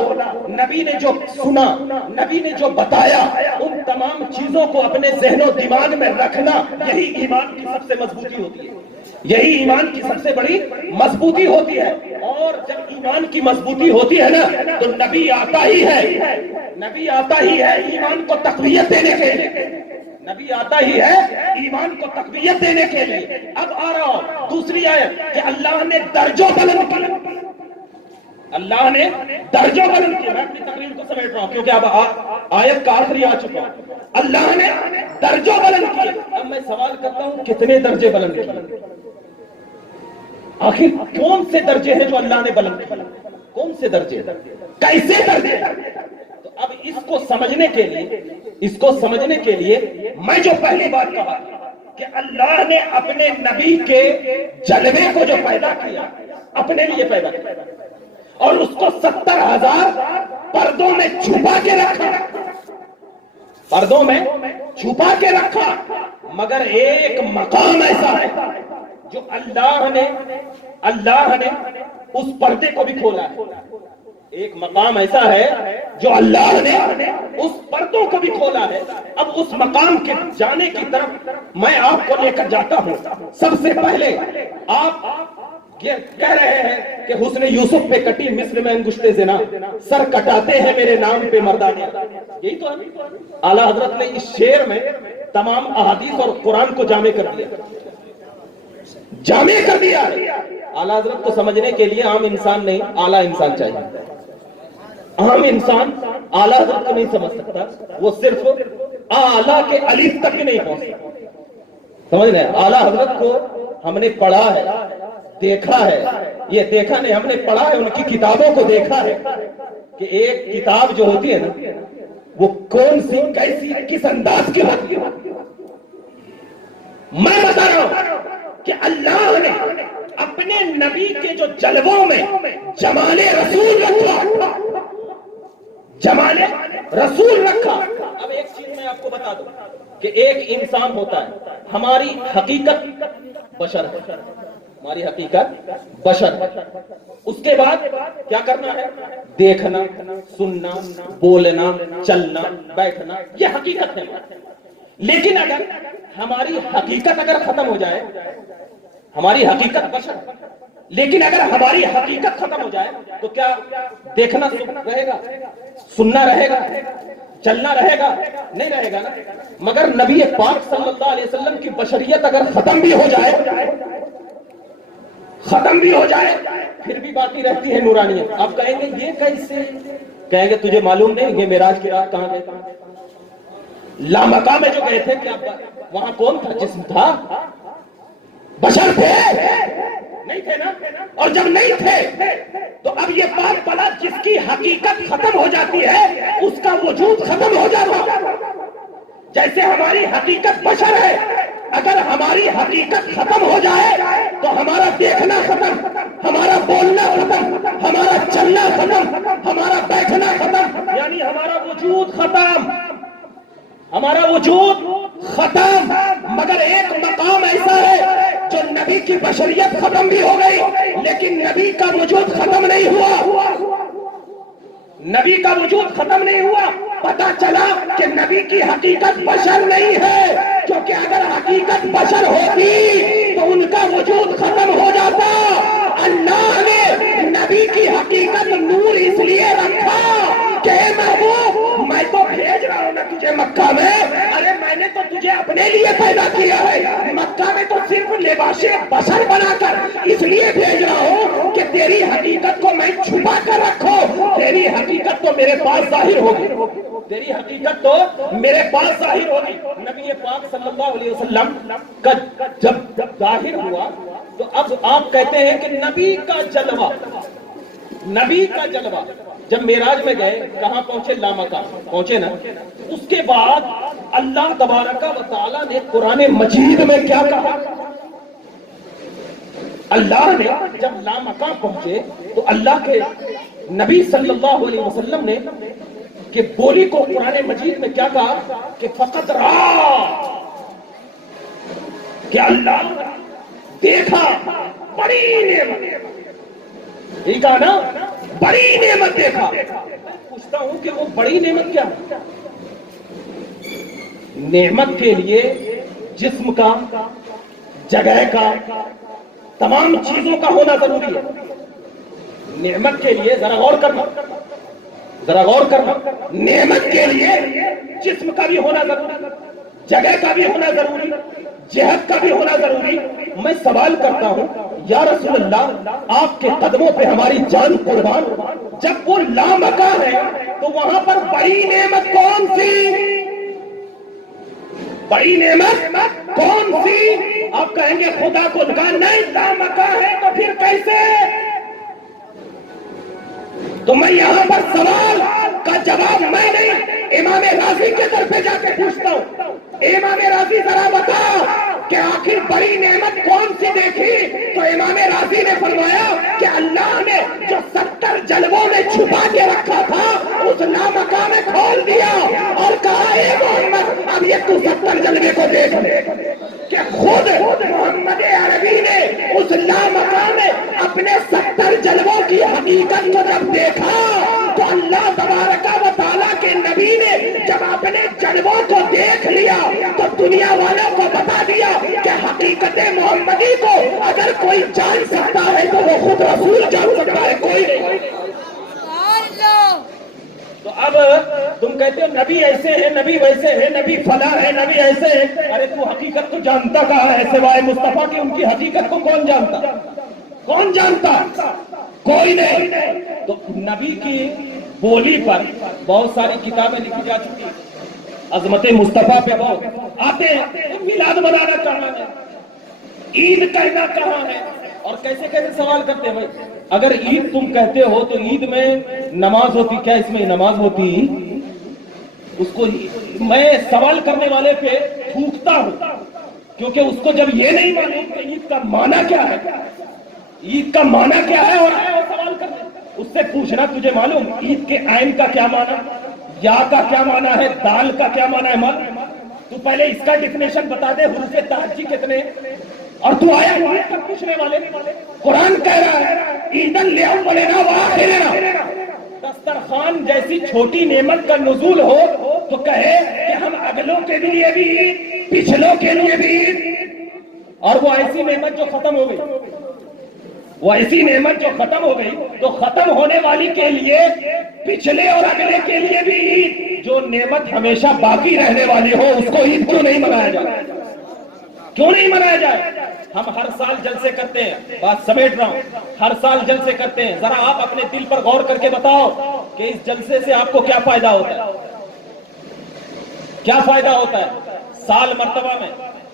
نبی نے جو سنا، نبی نے جو بتایا، ان تمام چیزوں کو اپنے ذہن و دماغ میں رکھنا، یہی ایمان کی سب سے مضبوطی ہوتی ہے، یہی ایمان کی سب سے بڑی مضبوطی ہوتی ہے. اور جب ایمان کی مضبوطی ہوتی ہے نا تو نبی آتا ہی ہے، نبی آتا ہی ہے ایمان کو تقویت دینے کے لیے، نبی آتا ہی ہے ایمان کو تقویت دینے کے لیے. اب آ رہا ہوں دوسری آیت کہ اللہ نے درجوں بلند کیا، اللہ نے درجوں بلند کیا. میں اپنی تقریر کو سمیٹ رہا ہوں کیونکہ اب آیت کا آخری آ چکا ہوں. اللہ نے درجوں بلند کیے. اب میں سوال کرتا ہوں کتنے درجے بلند کیے؟ آخر کون سے درجے ہیں جو اللہ نے بلند کیے؟ کون سے درجے؟ کیسے درجے؟ تو اب اس کو سمجھنے کے لیے میں جو پہلی بات کہا کہ اللہ نے اپنے نبی کے جلوے کو جو پیدا کیا اپنے لیے پیدا کیا، اور اس کو 70,000 پردوں میں چھپا کے رکھا، پردوں میں چھپا کے رکھا. مگر ایک مقام ایسا ہے جو اللہ نے اس پردے کو بھی کھولا ہے. ایک مقام ایسا ہے جو اللہ نے اس پردوں کو بھی کھولا ہے. اب اس مقام کے جانے کی طرف میں آپ کو لے کر جاتا ہوں. سب سے پہلے آپ یہ کہہ رہے ہیں کہ حسن یوسف پہ کٹی مصر میں انگشت زنا، سر کٹاتے ہیں میرے نام پہ مردانہ. یہی تو ہے. اعلیٰ حضرت نے اس شعر میں تمام احادیث اور قرآن کو جامع کر دیا. اعلیٰ حضرت کو سمجھنے کے لیے عام انسان نہیں، اعلیٰ انسان چاہیے. عام انسان اعلیٰ حضرت کو نہیں سمجھ سکتا، وہ صرف اعلیٰ کے الف تک ہی نہیں پہنچ سکتا. سمجھ رہے ہیں؟ اعلیٰ حضرت کو ہم نے پڑھا ہے، دیکھا ہے. یہ دیکھا نہیں، ہم نے پڑھا ہے، ان کی کتابوں کو دیکھا ہے کہ ایک کتاب جو ہوتی ہے نا وہ کون سی کیسی کس انداز کی ہوتی ہے. میں بتا رہا ہوں کہ اللہ نے اپنے نبی کے جو جلووں میں جمال رسول رکھا، جمال رسول رکھا۔ اب ایک چیز میں آپ کو بتا دوں کہ ایک انسان ہوتا ہے، ہماری حقیقت بشر ہے، ہماری حقیقت بشر ہے۔ اس کے بعد کیا کرنا ہے؟ دیکھنا، سننا، بولنا، چلنا، بیٹھنا، یہ حقیقت ہے۔ لیکن اگر ہماری حقیقت اگر ختم ہو جائے، ہماری حقیقت بشر، لیکن اگر ہماری حقیقت ختم ہو جائے تو کیا دیکھنا رہے گا، سننا رہے گا، چلنا رہے گا؟ نہیں رہے گا نا۔ مگر نبی پاک صلی اللہ علیہ وسلم کی بشریت اگر ختم بھی ہو جائے، ختم بھی ہو جائے، پھر بھی باقی رہتی ہے نورانیت۔ آپ کہیں گے یہ کیسے؟ کہیں گے تجھے معلوم نہیں یہ معراج کی رات کہاں گئے؟ لامکہ میں جو گئے تھے، کیا وہاں کون تھا؟ جسم تھا؟ بشر تھے؟ نہیں تھے نا۔ اور جب نہیں تھے تو اب یہ بات بلا جس کی حقیقت ختم ہو جاتی ہے اس کا وجود ختم ہو جاتا۔ جیسے ہماری حقیقت بشر ہے، اگر ہماری حقیقت ختم ہو جائے تو ہمارا دیکھنا ختم، ہمارا بولنا ختم، ہمارا چلنا ختم، ہمارا بیٹھنا ختم، یعنی ہمارا وجود ختم، ہمارا وجود ختم۔ مگر ایک مقام ایسا ہے جو نبی کی بشریت ختم بھی ہو گئی لیکن نبی کا وجود ختم نہیں ہوا، نبی کا وجود ختم نہیں ہوا۔ پتا چلا کہ نبی کی حقیقت بشر نہیں ہے، کیونکہ اگر حقیقت بشر ہوتی تو ان کا وجود ختم ہو جاتا۔ اللہ نے نبی کی حقیقت نور اس لیے رکھا کہ اے محبوب میں تو بھیج رہا ہوں نا تجھے مکہ میں، ارے میں نے تو تجھے اپنے لیے پیدا کیا ہے، مکہ میں تو صرف لباس بشر بنا کر اس لیے بھیج رہا ہوں کہ تیری حقیقت کو میں چھپا کر رکھو، تیری حقیقت تو میرے پاس ظاہر ہوگی، تیری حقیقت تو میرے پاس ظاہر ہوگی۔ نبی پاک صلی اللہ علیہ وسلم کا جب ظاہر ہوا تو اب آپ کہتے ہیں کہ نبی کا جلوہ، نبی کا جلوہ جب معراج میں گئے کہاں پہنچے؟ لامکہ پہنچے نا۔ اس کے بعد اللہ تبارک و تعالیٰ نے قرآن مجید میں کیا کہا؟ اللہ نے جب لامکہ پہنچے تو اللہ کے نبی صلی اللہ علیہ وسلم نے کہ بولی کو قرآن مجید میں کیا کہا کہ فقط رہا، کہ اللہ دیکھا بڑی نعمت، ٹھیک ہے نا، بڑی نعمت دیکھا۔ پوچھتا ہوں کہ وہ بڑی نعمت کیا ہے؟ نعمت کے لیے جسم کا، جگہ کا، تمام چیزوں کا ہونا ضروری ہے۔ نعمت کے لیے ذرا غور کرنا، ذرا غور کرنا، نعمت کے لیے جسم کا بھی ہونا ضروری، جگہ کا بھی ہونا ضروری، جہت کا بھی ہونا ضروری۔ میں سوال کرتا ہوں یا رسول اللہ آپ کے قدموں پہ ہماری جان قربان، جب وہ لامکہ ہے تو وہاں پر بڑی نعمت کون سی؟ بڑی نعمت کون سی؟ آپ کہیں گے خدا کو دکان نہیں، لامکہ ہے تو پھر کیسے؟ تو میں یہاں پر سوال کا جواب میں نہیں امام راضی کے طرف جا کے پوچھتا ہوں، امام راضی ذرا بتا کہ آخر بڑی نعمت کون سی دیکھی؟ تو امام راضی نے فرمایا کہ اللہ نے جو 70 جلووں میں چھپا کے رکھا تھا اس لامکہ میں کھول دیا اور کہا اے محمد اب یہ تو 70 جلوے کو دیکھ لے، کہ خود محمد عربی نے اس لامکہ میں اپنے 70 جلووں کی حقیقت کو جب دیکھا تو اللہ تبارک و تعالیٰ کے نبی نے جب اپنے جلووں کو دیکھ لیا تو دنیا والوں کو بتا دیا کہ حقیقت محمدی کو اگر کوئی جان سکتا ہے تو وہ خود رسول جان سکتا ہے، کوئی نہیں۔ تو اب تم کہتے ہو نبی ایسے ہیں، نبی ویسے ہیں، نبی فلاں ہے، نبی ایسے ہیں، ارے تو حقیقت کو جانتا کہاں ہے سوائے مصطفیٰ کی؟ ان کی حقیقت کو کون جانتا؟ کون جانتا؟ کوئی نہیں۔ تو نبی کی بولی پر بہت ساری کتابیں لکھی جا چکی ہیں، عظمت مصطفیٰ پہ بہت آتے ہیں، میلاد منانا کہاں ہے، عید کہنا کہاں ہے، اور کیسے کیسے سوال کرتے ہیں بھائی اگر عید تم کہتے ہو تو عید میں نماز ہوتی، کیا اس میں نماز ہوتی؟ اس کو میں سوال کرنے والے پہ تھوکتا ہوں، کیونکہ اس کو جب یہ نہیں معلوم کہ عید کا معنی کیا ہے، عید کا معنی کیا ہے، اور آیا اور سوال کرنا، اس سے پوچھنا تجھے معلوم عید کے عین کا کیا معنی، یا کا کیا معنی ہے، دال کا کیا معنی ہے، معلوم؟ تو پہلے اس کا ڈیفینیشن بتا دے، حروف تہجی کتنے، اور تو آیا عید کا پوچھنے والے۔ قرآن کہہ رہا ہے عیدن لأولنا وآخرنا، دسترخوان جیسی چھوٹی نعمت کا نزول ہو تو کہے کہ ہم اگلوں کے لیے بھی عید، پچھلوں کے لیے بھی عید، اور وہ ایسی نعمت جو ختم ہو گئی، وہ ایسی نعمت جو ختم ہو گئی، تو ختم ہونے والی کے لیے پچھلے اور اگلے کے لیے بھی عید، جو نعمت ہمیشہ باقی رہنے والی ہو اس کو عید کیوں نہیں منایا جائے؟ کیوں نہیں منایا جائے؟ ہم ہر سال جلسے کرتے ہیں، بات سمیٹ رہا ہوں، ہر سال جلسے کرتے ہیں، ذرا آپ اپنے دل پر غور کر کے بتاؤ کہ اس جلسے سے آپ کو کیا فائدہ ہوتا ہے؟ کیا فائدہ ہوتا ہے؟ سال مرتبہ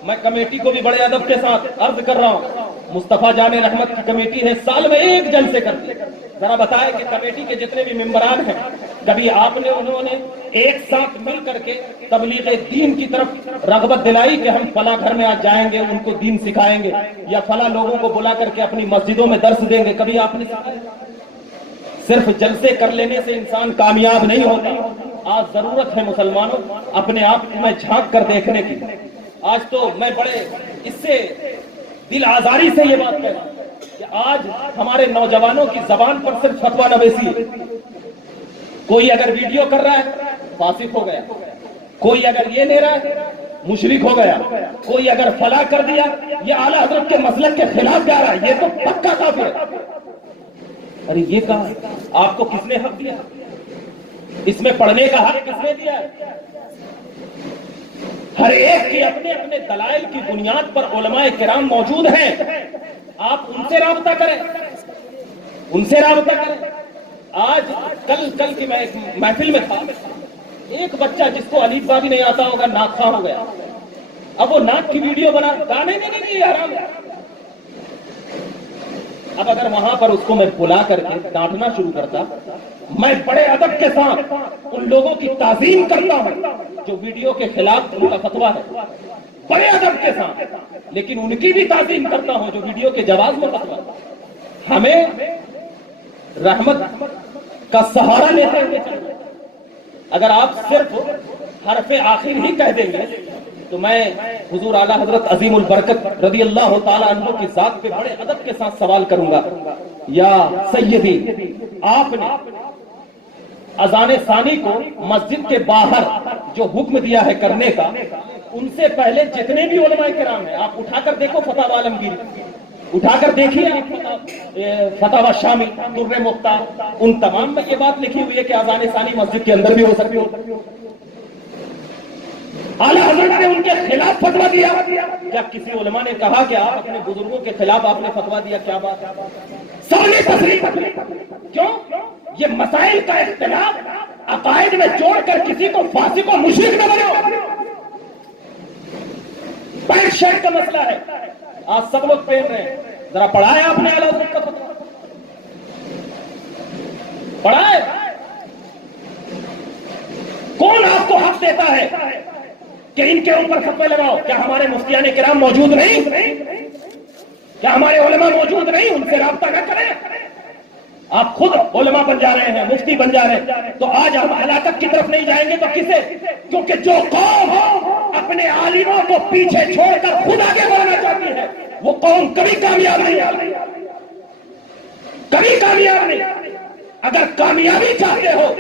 میں کمیٹی کو بھی بڑے ادب کے ساتھ عرض کر رہا ہوں، مصطفیٰ جان رحمت کی کمیٹی ہے، سال میں ایک جلسے کرتی ہے۔ ذرا بتائیں کہ کمیٹی کے جتنے بھی ممبران ہیں، کبھی آپ نے انہوں نے ایک ساتھ مل کر کے تبلیغ دین کی طرف رغبت دلائی کہ ہم فلاں گھر میں آج جائیں گے، ان کو دین سکھائیں گے، یا فلاں لوگوں کو بلا کر کے اپنی مسجدوں میں درس دیں گے؟ کبھی آپ نے سکھایا؟ صرف جلسے کر لینے سے انسان کامیاب نہیں ہوتا۔ آج ضرورت ہے مسلمانوں اپنے آپ میں جھانک کر دیکھنے کی۔ آج تو میں بڑے اس سے دل آزاری سے یہ بات کہہ رہا ہوں کہ آج ہمارے نوجوانوں کی زبان پر صرف فتویٰ نویسی ہے۔ کوئی اگر ویڈیو کر رہا ہے فاسق ہو گیا، کوئی اگر یہ لے رہا ہے مشرک ہو گیا، کوئی اگر فلاں کر دیا یہ اعلیٰ حضرت کے مسلک کے خلاف جا رہا ہے، یہ تو پکا کافر ہے۔ ارے یہ کہاں ہے؟ آپ کو کس نے حق دیا؟ اس میں پڑھنے کا حق کس نے دیا ہے؟ ہر ایک کی اپنے اپنے دلائل کی بنیاد پر علماء کرام موجود ہیں، آپ ان سے رابطہ کریں، ان سے رابطہ کریں۔ آج کل کی میں ایک محفل میں تھا، ایک بچہ جس کو الف با بھی نہیں آتا ہوگا ناک خواہ ہو گیا، اب وہ ناک کی ویڈیو بنا، گانے نہیں حرام ہے۔ اب اگر وہاں پر اس کو میں بلا کر کے ڈانٹنا شروع کرتا، میں بڑے ادب کے ساتھ ان لوگوں کی تعظیم کرتا ہوں جو ویڈیو کے خلاف ان کا فتویٰ ہے، بڑے ادب کے ساتھ، لیکن ان کی بھی تعظیم کرتا ہوں جو ویڈیو کے جواز میں فتویٰ۔ ہمیں رحمت کا سہارا لیتے ہوئے چلنا۔ اگر آپ صرف حرف آخر ہی کہہ دیں گے تو میں حضور اعلیٰ حضرت عظیم البرکت رضی اللہ تعالیٰ عنہ کی ذات پہ بڑے ادب کے ساتھ سوال کروں گا، یا سیدی آپ نے اذان ثانی کو مسجد کے باہر جو حکم دیا ہے کرنے کا، ان سے پہلے جتنے بھی علماء کرام ہیں، آپ اٹھا کر دیکھو فتاوی عالمگیری، اٹھا کر دیکھیے فتاوی شامی، در مختار، ان تمام میں یہ بات لکھی ہوئی ہے کہ اذان ثانی مسجد کے اندر بھی ہو سکتی ہو۔ اعلیٰ حضرت نے ان کے خلاف فتویٰ دیا، کیا کسی علماء نے کہا کہ آپ اپنے بزرگوں کے خلاف آپ نے فتویٰ دیا؟ کیا بات ہے؟ سب نے تصریح کی۔ کیوں؟ یہ مسائل کا اختلاف عقائد میں جوڑ کر کسی کو فاسق و مشرک نہ بناؤ۔ پینٹ شرٹ کا مسئلہ ہے، آج سب لوگ پہن رہے ہیں، ذرا پڑھا ہے آپ نے اعلیٰ حضرت کا فتویٰ؟ پڑھا ہے؟ کون آپ کو حق دیتا ہے کہ ان کے اوپر فتوے لگاؤ؟ کیا ہمارے مفتیان کرام موجود نہیں؟ کیا ہمارے علماء موجود نہیں؟ ان سے رابطہ نہ کریں؟ آپ خود علماء بن جا رہے ہیں، مفتی بن جا رہے ہیں، تو آج ہم ہلاکت کی طرف نہیں جائیں گے تو کسے؟ کیونکہ جو قوم اپنے عالموں کو پیچھے چھوڑ کر خود آگے بڑھنا چاہتی ہے وہ قوم کبھی کامیاب نہیں، کبھی کامیاب نہیں۔ اگر کامیابی چاہتے ہو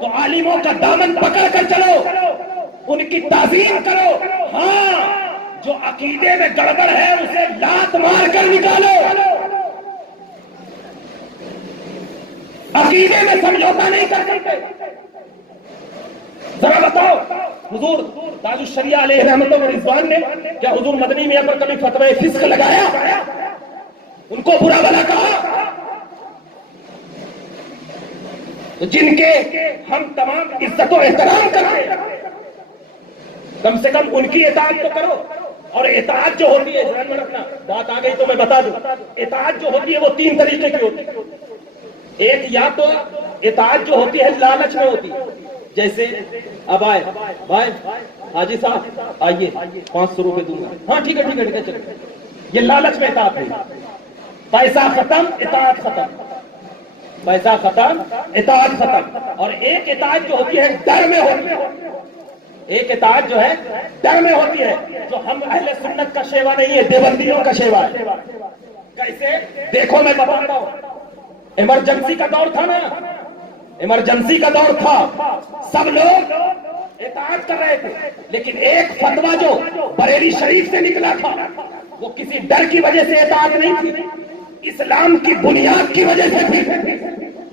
تو عالموں کا دامن پکڑ کر چلو، ان کی تعظیم کرو، ہاں جو عقیدے میں گڑبڑ ہے اسے لات مار کر نکالو، عقیدے میں سمجھوتا نہیں کر سکتے۔ ذرا بتاؤ حضور تاج الشریعہ علیہ رحمت و رضوان نے کیا حضور مدنی میاں پر کبھی فتوی فسق لگایا؟ ان کو برا بھلا کہا؟ جن کے ہم تمام عزت و احترام کرتے ہیں، کم سے کم ان کی اطاعت تو کرو۔ اور اطاعت جو ہوتی ہے، ذہن میں رکھنا، بات آ گئی تو میں بتا دوں، اطاعت جو ہوتی ہے وہ تین طریقے کی ہوتی ہے۔ ایک یا تو اطاعت جو ہوتی ہے لالچ میں ہوتی ہے، جیسے اب آئے بھائی حاجی صاحب آئیے 500 روپے دوں گا, ہاں ٹھیک ہے چلے. یہ لالچ میں اطاعت ہے. پیسہ ختم اطاعت ختم, پیسہ ختم اطاعت ختم. اور ایک اطاعت جو ہوتی ہے ڈر میں ہوتی ہے, ایک اطاعت جو ہے ڈر میں ہوتی ہے, جو ہم اہل سنت کا شیوا نہیں ہے, دیوبندیوں کا شیوا ہے. کیسے دیکھو میں بتاتا ہوں, ایمرجنسی کا دور تھا نا, ایمرجنسی کا دور تھا, سب لوگ اطاعت کر رہے تھے, لیکن ایک فتویٰ جو بریلی شریف سے نکلا تھا وہ کسی ڈر کی وجہ سے اطاعت نہیں تھی, اسلام کی بنیاد کی وجہ سے تھی.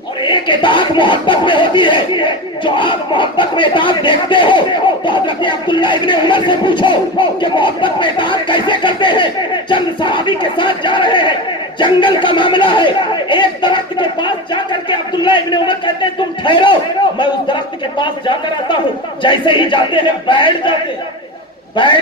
اور ایک اطاعت محبت میں ہوتی ہے, جو آپ محبت میں اطاعت دیکھتے ہو تو حضرت عبداللہ ابن عمر سے پوچھو کہ محبت میں اطاعت کیسے کرتے ہیں. چند صحابی کے ساتھ جا رہے ہیں, جنگل کا معاملہ ہے, ایک درخت کے پاس جا کر کے عبداللہ ابن عمر کہتے ہیں تم ٹھہرو, میں اس درخت کے پاس جا کر آتا ہوں. جیسے ہی جاتے ہیں بیٹھ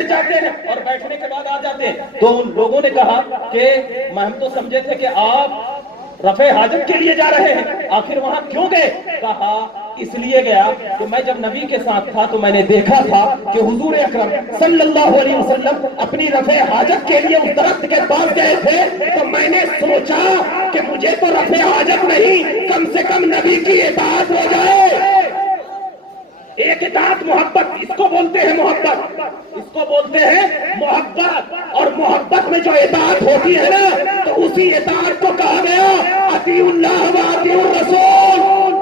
جاتے ہیں اور بیٹھنے کے بعد آ جاتے ہیں. تو ان لوگوں نے کہا کہ ہم تو سمجھے تھے کہ آپ رفع حاجت کے لیے جا رہے ہیں, آخر وہاں کیوں گئے؟ کہا اس لیے گیا کہ میں جب نبی کے ساتھ تھا تو میں نے دیکھا تھا کہ حضور اکرم صلی اللہ علیہ وسلم اپنی رفع حاجت کے لیے اس درخت کے پاس گئے تھے, تو میں نے سوچا کہ مجھے تو رفع حاجت نہیں, کم سے کم نبی کی اطاعت ہو جائے. ایک اطاعت محبت, اس کو بولتے ہیں محبت, اس کو بولتے ہیں محبت. اور محبت میں جو اطاعت ہوتی ہے نا, تو اسی اطاعت کو کہا گیا اطیعوا اللہ و اطیعوا الرسول,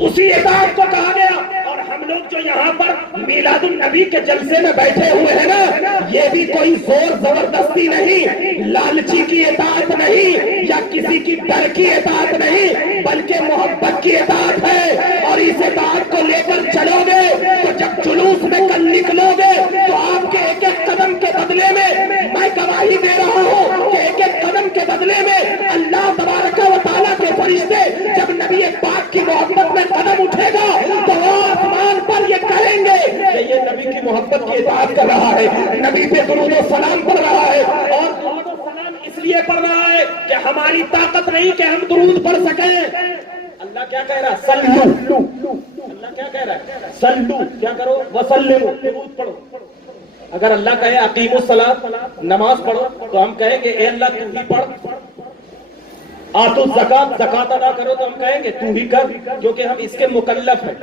اسی اطاعت کو کہا گیا. اور ہم لوگ جو یہاں پر میلاد النبی کے جلسے میں بیٹھے ہوئے ہیں نا, یہ بھی کوئی زور زبردستی نہیں, لالچی کی اطاعت نہیں, یا کسی کی ڈر کی اطاعت نہیں, بلکہ محبت کی اطاعت ہے. اور اس اطاعت کو لے کر چلو گے تو جب جلوس میں کل نکلو گے تو آپ کے ایک ایک قدم کے بدلے میں میں گواہی دے رہا ہوں کہ ایک ایک قدم کے بدلے میں اللہ تبارک و تعالیٰ کے فرشتے جب نبی پاک کی محبت میں قدم اٹھے گا تو وہ آسمان پر یہ کہیں گے کہ یہ نبی کی محبت کی اطاعت کر رہا ہے, نبی پہ درود و سلام پڑھ رہا ہے. اور درود و سلام اس لیے پڑھ رہا ہے کہ ہماری طاقت نہیں کہ ہم درود پڑھ سکیں. اللہ کیا کہہ رہا ہے؟ سلو. اللہ کیا کہہ رہا ہے؟ سلو. کیا کرو؟ وسلموا, درود پڑھو. اگر اللہ کہے اقیموا الصلاۃ, نماز پڑھو, تو ہم کہیں گے اے اللہ تو ہی پڑھ. آتوا الزکات, زکات ادا کرو, تو ہم کہیں گے تو ہی کر, کیونکہ ہم اس کے مکلف ہیں.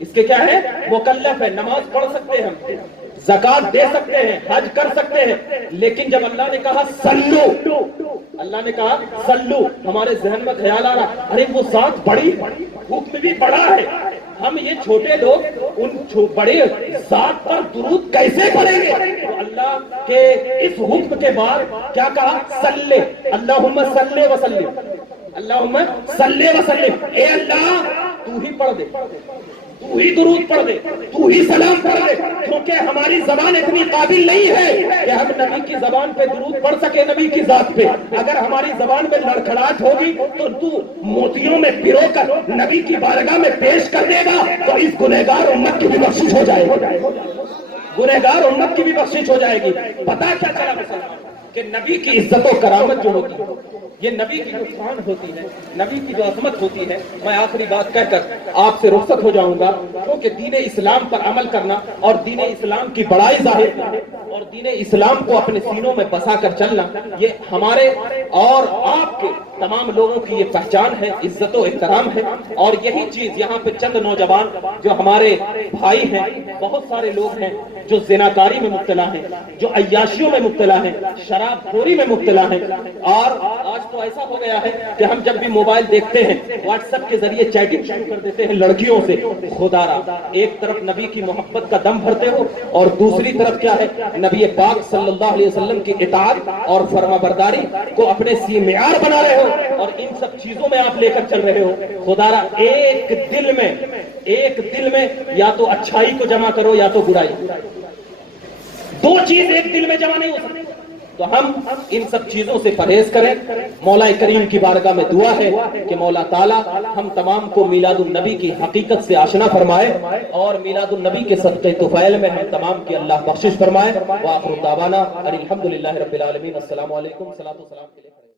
اس کے کیا ہے؟ مکلف ہے. نماز پڑھ سکتے ہیں, زکات دے سکتے ہیں, حج کر سکتے ہیں, لیکن جب اللہ نے کہا سلو, اللہ نے کہا سلو, ہمارے ذہن میں خیال آ رہا ارے وہ ذات بڑی, حکم بھی بڑا ہے, ہم یہ چھوٹے لوگ ان بڑے ذات پر درود کیسے پڑھیں گے؟ تو اللہ کے اس حکم کے بعد کیا کہا؟ صلی اللہم صلی وسلم, اللہم صلی وسلم, اے اللہ تو ہی پڑھ دے, تو ہی درود پڑھ دے, تو ہی سلام پڑھ دے, کیونکہ ہماری زبان اتنی قابل نہیں ہے کہ ہم نبی کی زبان پہ درود پڑھ سکے نبی کی ذات پہ. اگر ہماری زبان میں لڑکھڑاہٹ ہوگی تو موتیوں میں پرو کر نبی کی بارگاہ میں پیش کر دے گا, تو اس گنہگار امت کی بھی بخشش ہو جائے گی, گنہگار امت کی بھی بخشش ہو جائے گی. پتا کیا چلا مسئلہ کہ نبی کی عزت و کرامت جو ہوتی ہے, یہ نبی کی جو شان ہوتی ہے, نبی کی جو عظمت ہوتی ہے. میں آخری بات کہہ کر آپ سے رخصت ہو جاؤں گا, کیونکہ دین اسلام پر عمل کرنا اور دین اسلام کی بڑائی ظاہر کرنا اور دین اسلام کو اپنے سینوں میں بسا کر چلنا, یہ ہمارے اور آپ کے تمام لوگوں کی یہ پہچان ہے, عزت و احترام ہے. اور یہی چیز یہاں پہ چند نوجوان جو ہمارے بھائی ہیں, بہت سارے لوگ ہیں جو زناکاری میں مبتلا ہیں, جو عیاشیوں میں مبتلا ہیں, شراب خوری میں مبتلا ہیں. اور آج تو ایسا ہو گیا ہے کہ ہم جب بھی موبائل دیکھتے ہیں واٹس ایپ کے ذریعے چیٹنگ شروع کر دیتے ہیں لڑکیوں سے. خدا را, ایک طرف نبی کی محبت کا دم بھرتے ہو اور دوسری طرف کیا ہے, نبی پاک صلی اللہ علیہ وسلم کی اطاعت اور فرما برداری کو اپنے سی معیار بنا رہے ہو, اور ان سب چیزوں میں آپ لے کر چل رہے ہو. خدا را, ایک دل میں یا تو اچھائی کو جمع کرو یا تو برائی, دو چیز ایک دل میں جمع نہیں ہو سکتی. تو ہم ان سب چیزوں سے پرہیز کریں. مولا کریم کی بارگاہ میں دعا ہے کہ مولا تعالیٰ ہم تمام کو میلاد النبی کی حقیقت سے آشنا فرمائے, اور میلاد النبی کے صدقے طفیل میں ہم تمام کی اللہ بخشش فرمائے. وآخر دعوانا ان الحمدللہ رب العالمین. السلام علیکم. صلاۃ و سلام.